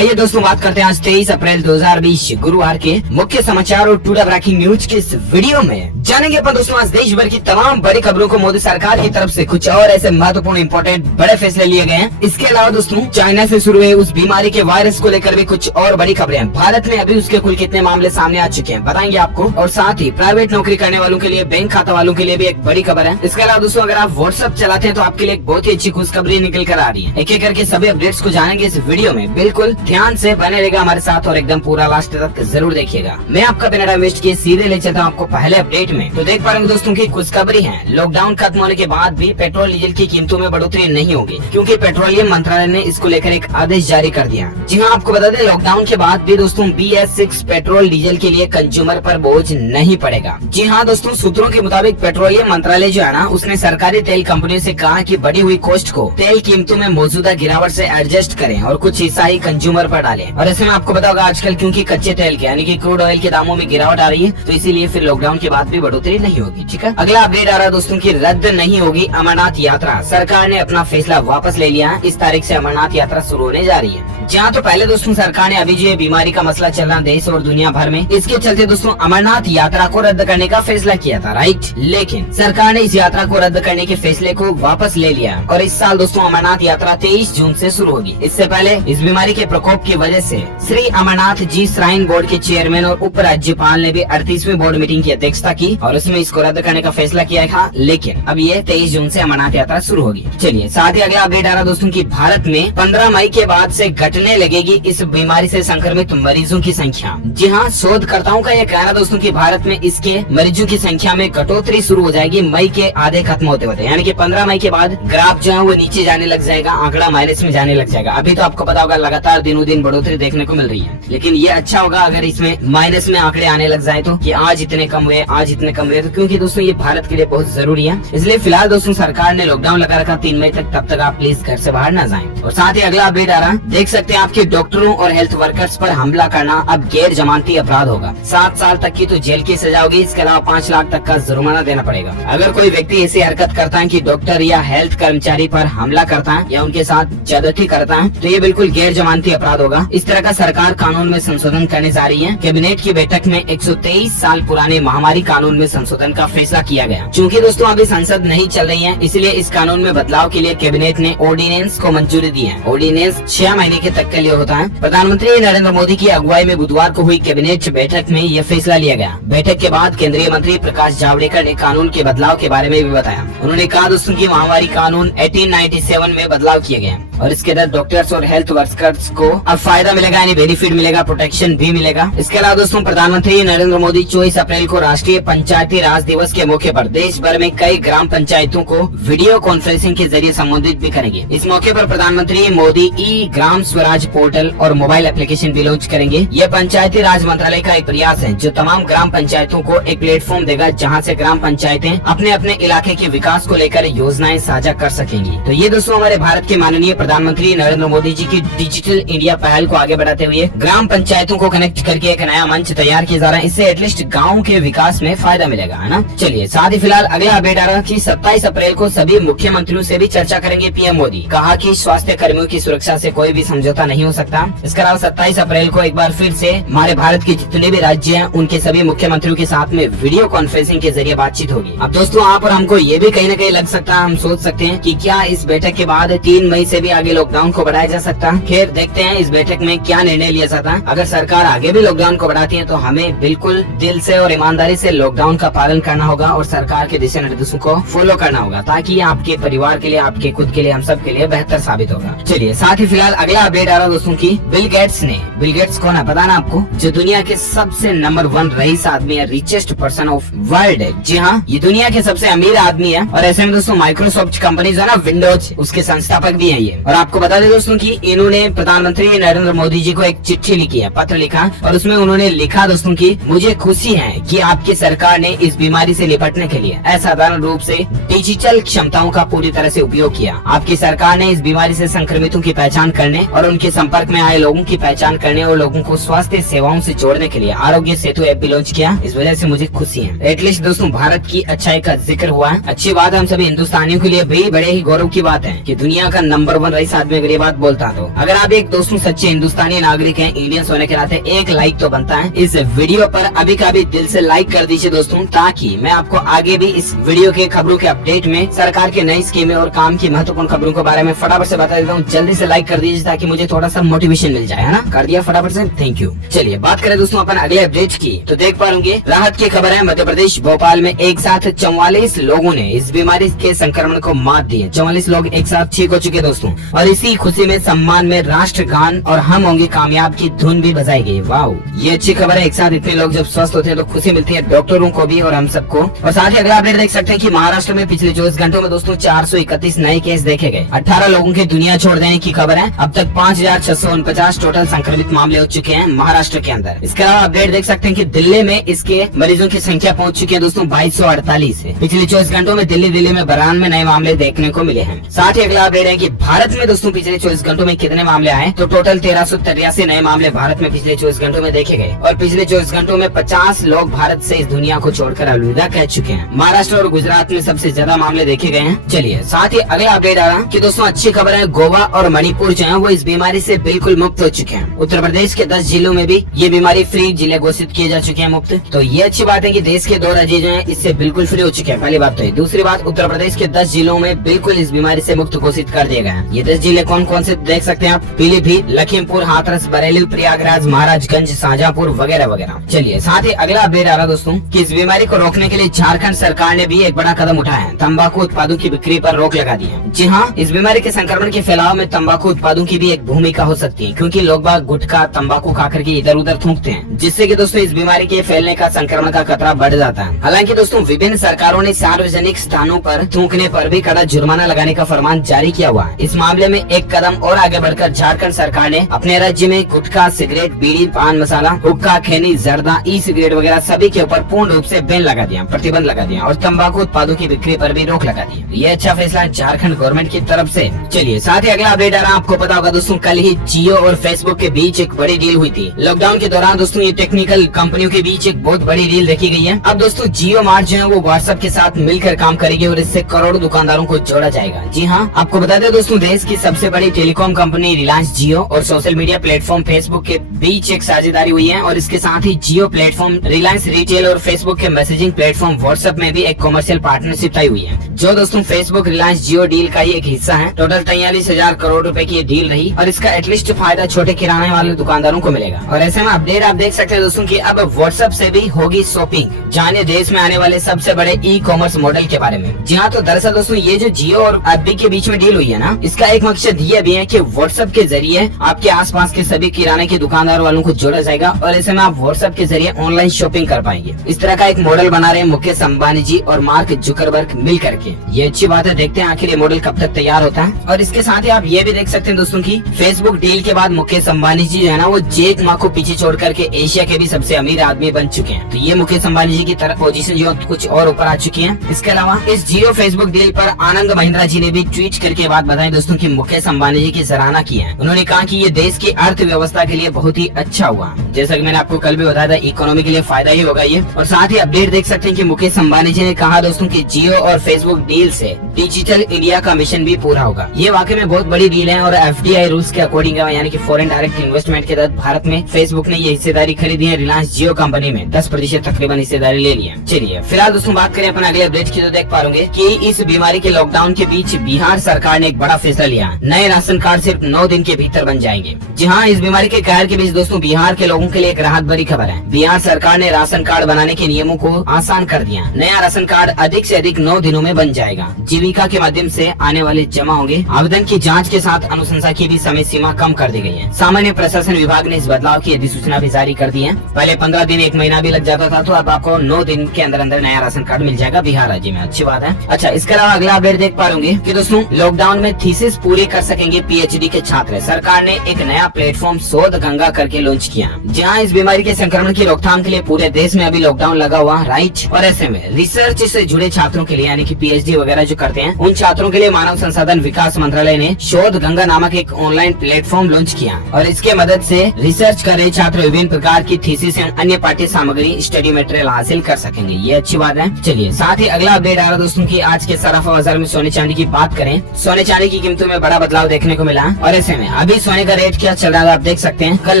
आइए दोस्तों बात करते हैं आज 23 अप्रैल 2020 गुरुवार के मुख्य समाचार और टुडे ब्रेकिंग न्यूज के इस वीडियो में जानेंगे अपन दोस्तों आज देश भर की तमाम बड़ी खबरों को मोदी सरकार की तरफ से कुछ और ऐसे महत्वपूर्ण इंपॉर्टेंट बड़े फैसले लिए गए हैं। इसके अलावा दोस्तों चाइना से शुरू हुए उस बीमारी के वायरस को लेकर भी कुछ और बड़ी खबरें हैं। भारत में अभी उसके कुल कितने मामले सामने आ चुके हैं बताएंगे आपको, और साथ ही प्राइवेट नौकरी करने वालों के लिए, बैंक खाता वालों के लिए भी एक बड़ी खबर है। इसके अलावा दोस्तों अगर आप व्हाट्सएप चलाते हैं तो आपके लिए एक बहुत ही अच्छी खुशखबरी निकल कर आ रही है। एक एक करके सभी अपडेट्स को जानेंगे इस वीडियो में, बिल्कुल ध्यान से बने रहेगा हमारे साथ और एकदम पूरा लास्ट तक जरूर देखिएगा। मैं आपका बिना टाइम वेस्ट किए सीधे ले चलता हूँ आपको पहले अपडेट में। तो देख पा रहे दोस्तों की खुशखबरी है, लॉकडाउन खत्म होने के बाद भी पेट्रोल डीजल की कीमतों में बढ़ोतरी नहीं होगी, क्योंकि पेट्रोलियम मंत्रालय ने इसको लेकर एक आदेश जारी कर दिया। जी हाँ, आपको बता दें लॉकडाउन के बाद भी दोस्तों BS6 पेट्रोल डीजल के लिए कंज्यूमर पर बोझ नहीं पड़ेगा। जी हाँ दोस्तों, सूत्रों के मुताबिक पेट्रोलियम मंत्रालय जो है ना, उसने सरकारी तेल कंपनियों से कहा कि बढ़ी हुई कॉस्ट को तेल कीमतों में मौजूदा गिरावट से एडजस्ट करें और कुछ हिस्सा ही कंज्यूमर पर डालें। और ऐसे में आपको पता होगा आजकल क्योंकि कच्चे तेल के यानी कि क्रूड ऑयल के दामों में गिरावट आ रही है, तो इसीलिए फिर लॉकडाउन के बाद भी बढ़ोतरी नहीं होगी। ठीक है, अगला अपडेट आ रहा है दोस्तों की रद्द नहीं होगी अमरनाथ यात्रा। सरकार ने अपना फैसला वापस ले लिया है, इस तारीख से अमरनाथ यात्रा शुरू होने जा रही है। जहाँ तो पहले दोस्तों सरकार ने अभी जो ये बीमारी का मसला चल रहा देश और दुनिया भर में, इसके चलते दोस्तों अमरनाथ यात्रा को रद्द करने का फैसला किया था, राइट। लेकिन सरकार ने इस यात्रा को रद्द करने के फैसले को वापस ले लिया और इस साल दोस्तों अमरनाथ यात्रा 23 जून से शुरू होगी। इससे पहले इस बीमारी के प्रकोप की वजह से श्री अमरनाथ जी श्राइन बोर्ड के चेयरमैन और उप राज्यपाल ने भी 38वीं बोर्ड मीटिंग की अध्यक्षता की और उसमें इसको रद्द करने का फैसला किया था। लेकिन अब ये 23 जून से अमरनाथ यात्रा शुरू होगी। चलिए साथ ही अगला अपडेट आ रहा दोस्तों की भारत में 15 मई के बाद से घटने लगेगी इस बीमारी से संक्रमित मरीजों की संख्या। जी हाँ, शोधकर्ताओं का यह कहना दोस्तों की भारत में इसके मरीजों की संख्या में कटौती शुरू हो जाएगी मई के आधे खत्म होते होते, यानी कि 15 मई के बाद ग्राफ जो है वो नीचे जाने लग जाएगा, आंकड़ा माइनस में जाने लग जाएगा। अभी तो आपको पता होगा लगातार दिनों दिन बढ़ोतरी देखने को मिल रही है, लेकिन ये अच्छा होगा अगर इसमें माइनस में आंकड़े आने लग जाए तो, कि आज इतने कम हुए, आज इतने कम हुए, तो क्योंकि दोस्तों ये भारत के लिए बहुत जरूरी है। इसलिए फिलहाल दोस्तों सरकार ने लॉकडाउन लगा रखा 3 मई तक, तब तक आप प्लीज घर से बाहर न जाएं। और साथ ही अगला अपडेट आ रहा, देख सकते हैं आपके डॉक्टरों और हेल्थ वर्कर्स पर हमला करना अब गैर जमानती अपराध होगा। 7 साल तक की तो जेल की सजा होगी, इसके अलावा 5 लाख तक का जुर्माना देना पड़ेगा। अगर कोई व्यक्ति ऐसी हरकत करता है कि डॉक्टर या हेल्थ कर्मचारी पर हमला करता है या उनके साथ ज्यादती करता है, तो ये बिल्कुल गैर जमानती अपराध होगा। इस तरह का सरकार कानून में संशोधन करने जा रही है। कैबिनेट की बैठक में 123 साल पुराने महामारी कानून में संशोधन का फैसला किया गया। चूँकि दोस्तों अभी संसद नहीं चल रही है, इसलिए इस कानून में बदलाव के लिए कैबिनेट ने ऑर्डिनेंस को मंजूरी दी है। ऑर्डिनेंस 6 महीने के तक के लिए होता है। प्रधानमंत्री नरेंद्र मोदी की अगुवाई में बुधवार को हुई कैबिनेट बैठक में यह फैसला लिया गया। बैठक के बाद केंद्रीय मंत्री प्रकाश जावड़ेकर ने कानून के बदलाव के बारे में भी बताया। उन्होंने कहा दोस्तों की महामारी कानून 1897 में बदलाव किए गए और इसके तहत डॉक्टर्स और हेल्थ वर्कर्स को अब फायदा मिलेगा, यानी बेनिफिट मिलेगा, प्रोटेक्शन भी मिलेगा। इसके अलावा दोस्तों प्रधानमंत्री नरेंद्र मोदी 24 अप्रैल को राष्ट्रीय पंचायती राज दिवस के मौके पर देश भर में कई ग्राम पंचायतों को वीडियो कॉन्फ्रेंसिंग के जरिए संबोधित भी करेंगे। इस मौके पर प्रधानमंत्री मोदी ई ग्राम स्वराज पोर्टल और मोबाइल एप्लीकेशन भी लॉन्च करेंगे। यह पंचायती राज मंत्रालय का एक प्रयास है जो तमाम ग्राम पंचायतों को एक प्लेटफॉर्म देगा जहां से ग्राम पंचायतें अपने अपने इलाके के विकास को लेकर योजनाएं साझा कर सकेंगी। तो ये दोस्तों हमारे भारत के माननीय प्रधानमंत्री नरेंद्र मोदी जी की डिजिटल इंडिया पहल को आगे बढ़ाते हुए ग्राम पंचायतों को कनेक्ट करके एक नया मंच तैयार किया जा रहा है। इससे एटलीस्ट गाँव के विकास में फायदा मिलेगा, है ना। चलिए साथ ही फिलहाल अगला अपडेट आ रहा कि 27 अप्रैल को सभी मुख्यमंत्रियों से भी चर्चा करेंगे पीएम मोदी। कहा कि स्वास्थ्य कर्मियों की सुरक्षा से कोई भी समझौता नहीं हो सकता। इसके अलावा 27 अप्रैल को एक बार फिर से हमारे भारत के जितने भी राज्य हैं उनके सभी मुख्यमंत्रियों के साथ में वीडियो कॉन्फ्रेंसिंग के जरिए बातचीत होगी। अब दोस्तों आप और हमको ये भी कहीं न कहीं लग सकता है, हम सोच सकते हैं कि क्या इस बैठक के बाद 3 मई से भी आगे लॉकडाउन को बढ़ाया जा सकता है। खैर देखते हैं इस बैठक में क्या निर्णय लिया जाता है। अगर सरकार आगे भी लॉकडाउन को बढ़ाती है तो हमें बिल्कुल दिल से और ईमानदारी से लॉकडाउन का पालन करना होगा और सरकार के दिशा निर्देशों को फॉलो करना होगा, ताकि ये आपके परिवार के लिए, आपके खुद के लिए, हम सब के लिए बेहतर साबित होगा। चलिए साथ ही फिलहाल अगला अपडेट आ रहा दोस्तों की बिल गेट्स कौन है पता ना आपको, जो दुनिया के सबसे नंबर 1 रईस आदमी है, रिचेस्ट पर्सन ऑफ वर्ल्ड है। जी हाँ, ये दुनिया के सबसे अमीर आदमी है। और ऐसे में दोस्तों माइक्रोसॉफ्ट कंपनी जो है ना, विंडोज, उसके संस्थापक भी है ये। और आपको बता दें दोस्तों की इन्होंने प्रधानमंत्री नरेंद्र मोदी जी को एक चिट्ठी लिखी है, पत्र लिखा, और उसमें उन्होंने लिखा दोस्तों की मुझे खुशी है कि आपकी सरकार ने इस बीमारी से निपटने के लिए असाधारण रूप से डिजिटल क्षमताओं का पूरी तरह से उपयोग किया। आपकी सरकार ने इस बीमारी से संक्रमितों की पहचान करने और उनके संपर्क में आए लोगों की पहचान करने और लोगों को स्वास्थ्य सेवाओं से जोड़ने के लिए आरोग्य सेतु ऐप भी लॉन्च किया। इस वजह से मुझे खुशी है। एटलीस्ट दोस्तों भारत की अच्छाई का जिक्र हुआ है। अच्छी बात है, हम सभी हिंदुस्तानियों के लिए भी बड़े ही गौरव की बात है कि दुनिया का नंबर 1 कॉमन रईस आदमी अगर ये बात बोलता तो अगर आप एक दोस्तों सच्चे हिंदुस्तानी नागरिक हैं, इंडियंस होने के नाते एक लाइक तो बनता है इस वीडियो पर। अभी का भी दिल से लाइक कर दीजिए दोस्तों, ताकि मैं आपको आगे भी इस वीडियो के खबरों के अपडेट में सरकार की नई स्कीमें और काम की महत्वपूर्ण खबरों के बारे में फटाफट से बता देता हूँ। जल्दी से लाइक कर दीजिए ताकि मुझे थोड़ा सा मोटिवेशन मिल जाए, है ना। कर दिया फटाफट से, थैंक यू। चलिए बात करें दोस्तों अपन अगले अपडेट की, तो देख पा होंगे राहत की खबर है। मध्य प्रदेश भोपाल में एक साथ 44 लोगों ने इस बीमारी के संक्रमण को मात दी है। 44 लोग एक साथ ठीक हो चुके दोस्तों, और इसी खुशी में सम्मान में राष्ट्रगान और हम होंगे कामयाब की धुन भी बजाई गई। वाओ, ये अच्छी खबर है। एक साथ इतने लोग जब स्वस्थ होते हैं तो खुशी मिलती है डॉक्टरों को भी और हम सबको। और साथ ही अगला अपडेट देख सकते हैं कि महाराष्ट्र में पिछले 24 घंटों में दोस्तों 431 नए केस देखे गए। 18 लोगों के दुनिया छोड़ देने की खबर है। अब तक 5649 टोटल संक्रमित मामले हो चुके हैं महाराष्ट्र के अंदर। इसके अलावा अपडेट देख सकते हैं कि दिल्ली में इसके मरीजों की संख्या पहुंच चुकी है दोस्तों 2248 है। पिछले 24 घंटों में दिल्ली में 92 नए मामले देखने को मिले हैं। साथ ही अगला अपडेट है कि भारत में दोस्तों पिछले 24 घंटों में कितने मामले आए, तो टोटल 1383 नए मामले भारत में पिछले 24 घंटों में देखे गए। और पिछले 24 घंटों में 50 लोग भारत से इस दुनिया को छोड़कर अलविदा कह चुके हैं। महाराष्ट्र और गुजरात में सबसे ज्यादा मामले देखे गए हैं। चलिए साथ ही अगला अपडेट आ रहा कि दोस्तों अच्छी खबर है, गोवा और मणिपुर जो है वो इस बीमारी से बिल्कुल मुक्त हो चुके हैं। उत्तर प्रदेश के 10 जिलों में भी ये बीमारी फ्री जिले घोषित किए जा चुके हैं, मुफ्त। तो ये अच्छी बात है कि देश के 2 राज्य जो है इससे बिल्कुल फ्री हो चुके हैं। पहली बात तो ये। दूसरी बात, उत्तर प्रदेश के 10 जिलों में बिल्कुल इस बीमारी से मुक्त घोषित कर दिए गए हैं। ये 10 जिले कौन कौन से देख सकते हैं आप, पीलीभीत, लखीमपुर, हाथरस, बरेली, प्रयागराज, महाराजगंज, शाहजहांपुर वगैरह वगैरह। चलिए साथ ही अगला अपडेट आ रहा दोस्तों कि इस बीमारी को रोकने के लिए झारखंड सरकार ने भी एक बड़ा कदम उठाया है। तंबाकू उत्पादों की बिक्री पर रोक लगा दी है। जी हाँ, इस बीमारी के संक्रमण के फैलाव में तंबाकू उत्पादों की भी एक भूमिका हो सकती है, क्योंकि लोग बाग गुटखा तंबाकू खाकर के इधर उधर थूकते हैं, जिससे कि दोस्तों इस बीमारी के फैलने का संक्रमण का खतरा बढ़ जाता है। हालांकि दोस्तों विभिन्न सरकारों ने सार्वजनिक स्थानों पर थूकने पर भी कड़ा जुर्माना लगाने का फरमान जारी किया हुआ है। इस मामले में एक कदम और आगे बढ़कर झारखंड सरकार ने अपने राज्य में गुटखा, सिगरेट, बीड़ी, पान मसाला, हुक्का, खैनी, जर्दा, ई सिगरेट वगैरह सभी के ऊपर पूर्ण रूप से बैन लगा दिया, प्रतिबंध लगा दिया, और तंबाकू उत्पादों की बिक्री पर भी रोक लगा दी। ये अच्छा फैसला है झारखंड गवर्नमेंट की तरफ से। चलिए साथ ही अगला अपडेट आ रहा, आपको पता होगा दोस्तों कल ही जियो और फेसबुक के बीच एक बड़ी डील हुई थी। लॉकडाउन के दौरान दोस्तों ये टेक्निकल कंपनियों के बीच एक बहुत बड़ी डील देखी गई है। अब दोस्तों जियो मार्ट जो है वो व्हाट्सएप के साथ मिलकर काम करेगी और इससे करोड़ों दुकानदारों को जोड़ा जाएगा। जी हाँ, आपको बता दें दोस्तों देश की सबसे बड़ी टेलीकॉम कंपनी रिलायंस जियो और सोशल मीडिया प्लेटफॉर्म फेसबुक के बीच एक साझेदारी हुई है। और इसके साथ ही जियो प्लेटफॉर्म, रिलायंस रिटेल और फेसबुक के मैसेजिंग प्लेटफॉर्म व्हाट्सएप में भी एक कमर्शियल पार्टनरशिप तय हुई है, जो दोस्तों फेसबुक रिलायंस जियो डील का ही एक हिस्सा है। टोटल 43,000 करोड़ रुपए की ये डील रही और इसका एटलीस्ट फायदा छोटे किराने वाले दुकानदारों को मिलेगा। और ऐसे में अपडेट आप देख सकते हैं दोस्तों कि अब व्हाट्सएप से भी होगी शॉपिंग। जानिए देश में आने वाले सबसे बड़े ई कॉमर्स मॉडल के बारे में। जी हाँ, तो दरअसल दोस्तों ये जो जियो और एफबी के बीच में डील हुई है ना, इसका एक मकसद ये भी है कि व्हाट्सएप के जरिए आपके आसपास के सभी किराने के दुकानदार वालों को जोड़ा जाएगा और ऐसे में आप व्हाट्सएप के जरिए ऑनलाइन शॉपिंग कर पाएंगे। इस तरह का एक मॉडल बना रहे हैं मुकेश अंबानी जी और मार्क जुकरबर्ग मिल करके। ये अच्छी बात है, देखते हैं आखिर ये मॉडल कब तक तैयार होता है। और इसके साथ ही आप ये भी देख सकते हैं दोस्तों की फेसबुक डील के बाद मुकेश अंबानी जी जो है ना वो जैक मा को पीछे छोड़ करके एशिया के भी सबसे अमीर आदमी बन चुके हैं। तो ये मुकेश अंबानी जी की तरफ पोजीशन जो कुछ और ऊपर आ चुकी है। इसके अलावा इस जियो फेसबुक डील पर आनंद महिंद्रा जी ने भी ट्वीट करके बात बताई दोस्तों की मुकेश अंबानी जी की सराहना की है। उन्होंने कहा कि ये देश की अर्थव्यवस्था के लिए बहुत ही अच्छा हुआ। जैसा कि मैंने आपको कल भी बताया था, इकोनॉमी के लिए फायदा ही होगा ये। और साथ ही अपडेट देख सकते हैं कि मुकेश अंबानी जी ने कहा दोस्तों की जियो और फेसबुक डील से डिजिटल इंडिया का मिशन भी पूरा होगा। ये वाकई में बहुत बड़ी डील है और FDI रूल्स के अकॉर्डिंग यानी कि फॉरेन डायरेक्ट इन्वेस्टमेंट के तहत भारत में फेसबुक ने ये हिस्सेदारी खरीदी है। रिलायंस जियो कंपनी में 10% तकरीबन हिस्सेदारी ले ली है। चलिए फिलहाल दोस्तों बात करें अपन अगले अपडेट की, तो देख पा रहे कि इस बीमारी के लॉकडाउन के बीच बिहार सरकार ने एक बड़ा फैसला लिया। नए राशन कार्ड सिर्फ 9 दिन के भीतर बन जाएंगे। जी हाँ, इस बीमारी के कहर के बीच दोस्तों बिहार के लोगों के लिए एक राहत भरी खबर है। बिहार सरकार ने राशन कार्ड बनाने के नियमों को आसान कर दिया। नया राशन कार्ड अधिक से अधिक 9 दिनों में बन जाएगा। जीविका के माध्यम से आने वाले जमा होंगे। आवेदन की जांच के साथ अनुशंसा की भी समय सीमा कम कर दी गई है। सामान्य प्रशासन विभाग ने इस बदलाव की अधिसूचना भी जारी कर दी है। पहले 15 दिन 1 महीना भी लग जाता था, तो अब आपको 9 दिन के अंदर अंदर नया राशन कार्ड मिल जाएगा बिहार राज्य में। अच्छी बात है। अच्छा, इसके अलावा अगला अपडेट देख पा रहे कि दोस्तों लॉकडाउन में थीसिस पूरी कर सकेंगे PhD के छात्र। सरकार ने एक नया प्लेटफॉर्म शोध गंगा करके लॉन्च किया। जहां इस बीमारी के संक्रमण की रोकथाम के लिए पूरे देश में अभी लॉकडाउन लगा हुआ, राइट। और ऐसे में रिसर्च से जुड़े छात्रों के लिए यानी कि PhD वगैरह जो करते हैं उन छात्रों के लिए मानव संसाधन विकास मंत्रालय ने शोध गंगा नामक एक ऑनलाइन प्लेटफॉर्म लॉन्च किया और इसके मदद से रिसर्च कर रहे छात्र विभिन्न प्रकार की थीसिस एवं अन्य पाठ्य सामग्री स्टडी मटेरियल हासिल कर सकेंगे। ये अच्छी बात है। चलिए साथ ही अगला अपडेट आ रहा दोस्तों की आज के सराफा बाजार में सोने चांदी की बात करें। सोने चांदी की कीमतों में बड़ा बदलाव देखने को मिला और ऐसे में अभी सोने का रेट क्या चल रहा है आप देख सकते हैं। कल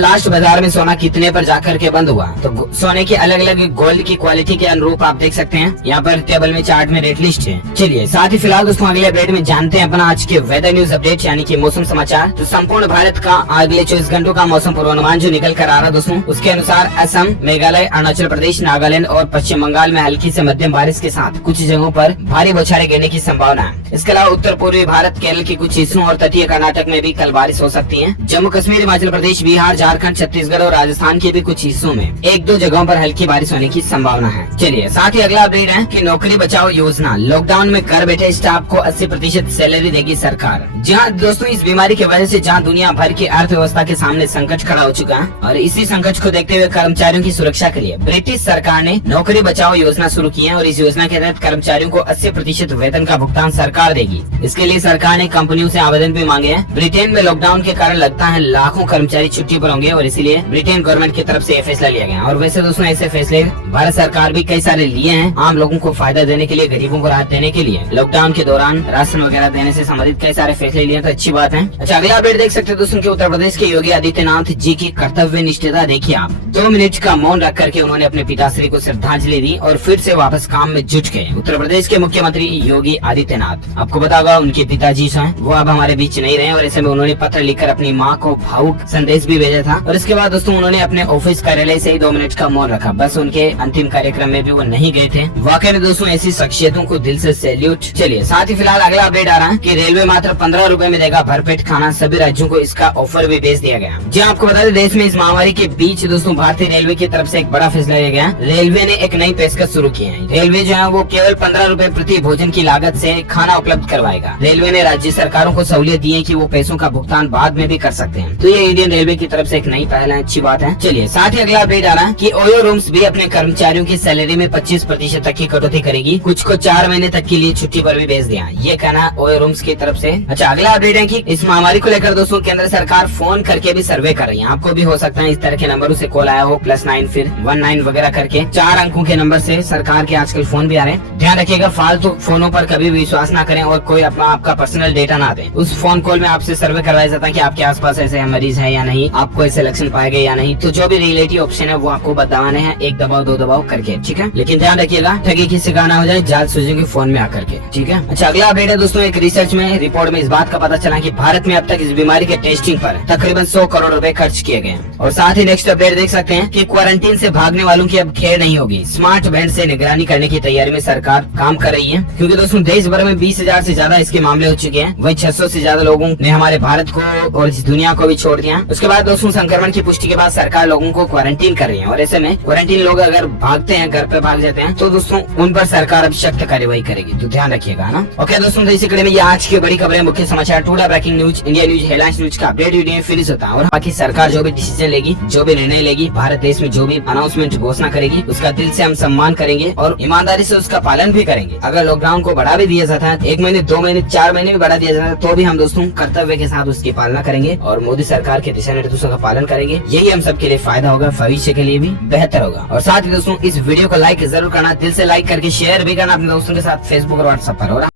लास्ट बाजार में सोना कितने पर जाकर के बंद हुआ, तो सोने के अलग अलग गोल्ड की क्वालिटी के अनुरूप आप देख सकते हैं यहाँ पर टेबल में चार्ट में रेट लिस्ट है। चलिए साथ ही फिलहाल दोस्तों अगले अपडेट में जानते हैं अपना आज के वेदर न्यूज अपडेट यानी कि मौसम समाचार। तो संपूर्ण भारत का अगले 24 घंटों का मौसम पूर्वानुमान जो निकल कर आ रहा दोस्तों, उसके अनुसार असम, मेघालय, अरुणाचल प्रदेश, नागालैंड और पश्चिम बंगाल में हल्की से मध्यम बारिश के साथ कुछ जगहों पर भारी बौछारें गिरने की संभावना है। इसके अलावा उत्तर पूर्वी भारत, केरल के कुछ हिस्सों और तटीय कर्नाटक में भी कल बारिश हो सकती है। जम्मू कश्मीर, हिमाचल प्रदेश, बिहार, झारखंड, छत्तीसगढ़ और राजस्थान के भी कुछ हिस्सों में एक दो जगहों पर हल्की बारिश होने की संभावना है। चलिए साथ ही अगला अपडेट है कि नौकरी बचाओ योजना, लॉकडाउन में घर बैठे स्टाफ को 80% सैलरी देगी सरकार। जहाँ दोस्तों इस बीमारी की वजह से जहाँ दुनिया भर की अर्थव्यवस्था के सामने संकट खड़ा हो चुका है और इसी संकट को देखते हुए कर्मचारियों की सुरक्षा के लिए ब्रिटिश सरकार ने नौकरी बचाओ योजना शुरू की है और इस योजना के तहत कर्मचारियों को 80% वेतन का भुगतान सरकार देगी। इसके लिए सरकार ने कंपनियों से आवेदन भी मांगे हैं। ब्रिटेन में लॉकडाउन के कारण लगता है लाखों कर्मचारी छुट्टी पर होंगे और इसीलिए ब्रिटेन गवर्नमेंट की तरफ से ये फैसला लिया गया। और वैसे दोस्तों ऐसे फैसले भारत सरकार भी कई सारे लिए हैं, आम लोगों को फायदा देने के लिए, गरीबों को राहत देने के लिए। लॉकडाउन के दौरान राशन वगैरह देने से संबंधित कई सारे फैसले लिए, तो अच्छी बात है। अच्छा अगला अपडेट देख सकते हैं दोस्तों कि उत्तर प्रदेश के योगी आदित्यनाथ जी की कर्तव्य निष्ठता देखिए आप। 2 मिनट का मौन रख करके उन्होंने अपने पिताश्री को श्रद्धांजलि दी और फिर से वापस काम में जुट गए। उत्तर प्रदेश के मुख्यमंत्री योगी आदित्यनाथ, आपको बता होगा उनके पिताजी हैं वो अब हमारे बीच नहीं रहे और ऐसे में उन्होंने पत्र लिखकर अपनी माँ को भावुक संदेश भी भेजा था और इसके बाद दोस्तों उन्होंने अपने ऑफिस कार्यालय से ही 2 मिनट का मौन रखा। बस उनके अंतिम कार्यक्रम में भी वो नहीं गए थे। वाकई में दोस्तों ऐसी शख्सियतों को दिल से सैल्यूट। चलिए साथ ही फिलहाल अगला अपडेट आ रहा है कि रेलवे मात्र 15 रुपए में देगा भरपेट खाना, सभी राज्यों को इसका ऑफर भी भेज दिया गया। जी आपको बता दें देश में इस महामारी के बीच दोस्तों भारतीय रेलवे की तरफ से एक बड़ा फैसला लिया गया। रेलवे ने एक नई पेशकश शुरू की है। रेलवे जो है वो केवल 15 रुपए प्रति भोजन की लागत से खाना उपलब्ध करवाएगा। रेलवे ने राज्य सरकारों को सहूलियत दी है कि वो पैसों का भुगतान बाद में भी कर सकते हैं। तो ये इंडियन रेलवे की तरफ से एक नई पहल है, अच्छी बात है। चलिए साथ ही अगला अपडेट आ रहा है कि ओयो रूम्स भी अपने कर्मचारियों की सैलरी में 25% तक की कटौती करेगी। कुछ को 4 महीने तक के लिए छुट्टी पर भी भेज दिया, ये कहना ओयो रूम्स की तरफ से। अच्छा अगला अपडेट है कि इस महामारी को लेकर दोस्तों केंद्र सरकार फोन करके भी सर्वे कर रही है। आपको भी हो सकता है इस तरह के नंबरों से कॉल आया हो, +9 फिर 19 वगैरह करके 4 अंकों के नंबर से सरकार के आजकल फोन भी आ रहे हैं। ध्यान रखिएगा फालतू फोनों पर कभी विश्वास ना करें और कोई अपना आपका पर्सनल डेटा ना दे। उस फोन कॉल में आपसे सर्वे करवाया जाता है कि आपके आसपास ऐसे मरीज है या नहीं, आपको ऐसे लक्षण पाए गए या नहीं। तो जो भी रिलेटिव ऑप्शन है वो आपको बताने हैं, 1 दबाव 2 दबाव करके, ठीक है। लेकिन ध्यान रखिएगा ठगी की शिकार ना हो जाए जाल सूझेंगे फोन में आकर के, ठीक है। अच्छा अगला अपडेट है दोस्तों एक रिसर्च में रिपोर्ट में इस बात का पता चला कि भारत में अब तक इस बीमारी के टेस्टिंग पर तकरीबन 100 करोड़ रुपए खर्च किए गए। और साथ ही नेक्स्ट अपडेट देख सकते हैं कि क्वारंटीन से भागने वालों की अब खैर नहीं होगी। स्मार्ट बैंड से निगरानी करने की तैयारी में सरकार काम कर रही है, क्योंकि दोस्तों देश भर में 20,000 से ज्यादा इसके मामले हो चुके हैं। वहीं 600 से ज्यादा लोगों ने हमारे भारत को और इस दुनिया को भी छोड़ दिया। उसके बाद दोस्तों संक्रमण की पुष्टि के बाद सरकार लोगों को क्वारंटीन कर रही है और ऐसे में क्वारंटीन लोग अगर भागते हैं, घर पे भाग जाते हैं, तो दोस्तों उन पर सरकार अब सख्त कार्यवाही करेगी। तो ध्यान रखिएगा ना। ओके दोस्तों तो इसी कड़ी में ये आज की बड़ी खबरें, मुख्य समाचार, today breaking news, India news, headlines news का अपडेट वीडियो फिनिश होता है। और बाकी सरकार जो भी डिसीजन लेगी, जो भी निर्णय लेगी, भारत देश में जो भी अनाउंसमेंट घोषणा करेगी, उसका दिल से हम सम्मान करेंगे और ईमानदारी से उसका पालन भी करेंगे। अगर लॉकडाउन को बढ़ा भी दिया जाता है, 1 महीने, 2 महीने, 4 महीने भी बढ़ा दिया जाता है, तो भी हम दोस्तों कर्तव्य के साथ उसकी पालना करेंगे और मोदी सरकार के दिशा निर्देशों का पालन करेंगे। यही हम सबके लिए फायदा होगा, भविष्य के लिए भी बेहतर होगा। और साथ ही दोस्तों इस वीडियो को लाइक जरूर करना, दिल से लाइक करके शेयर भी करना अपने दोस्तों के साथ फेसबुक और व्हाट्सएप पर। और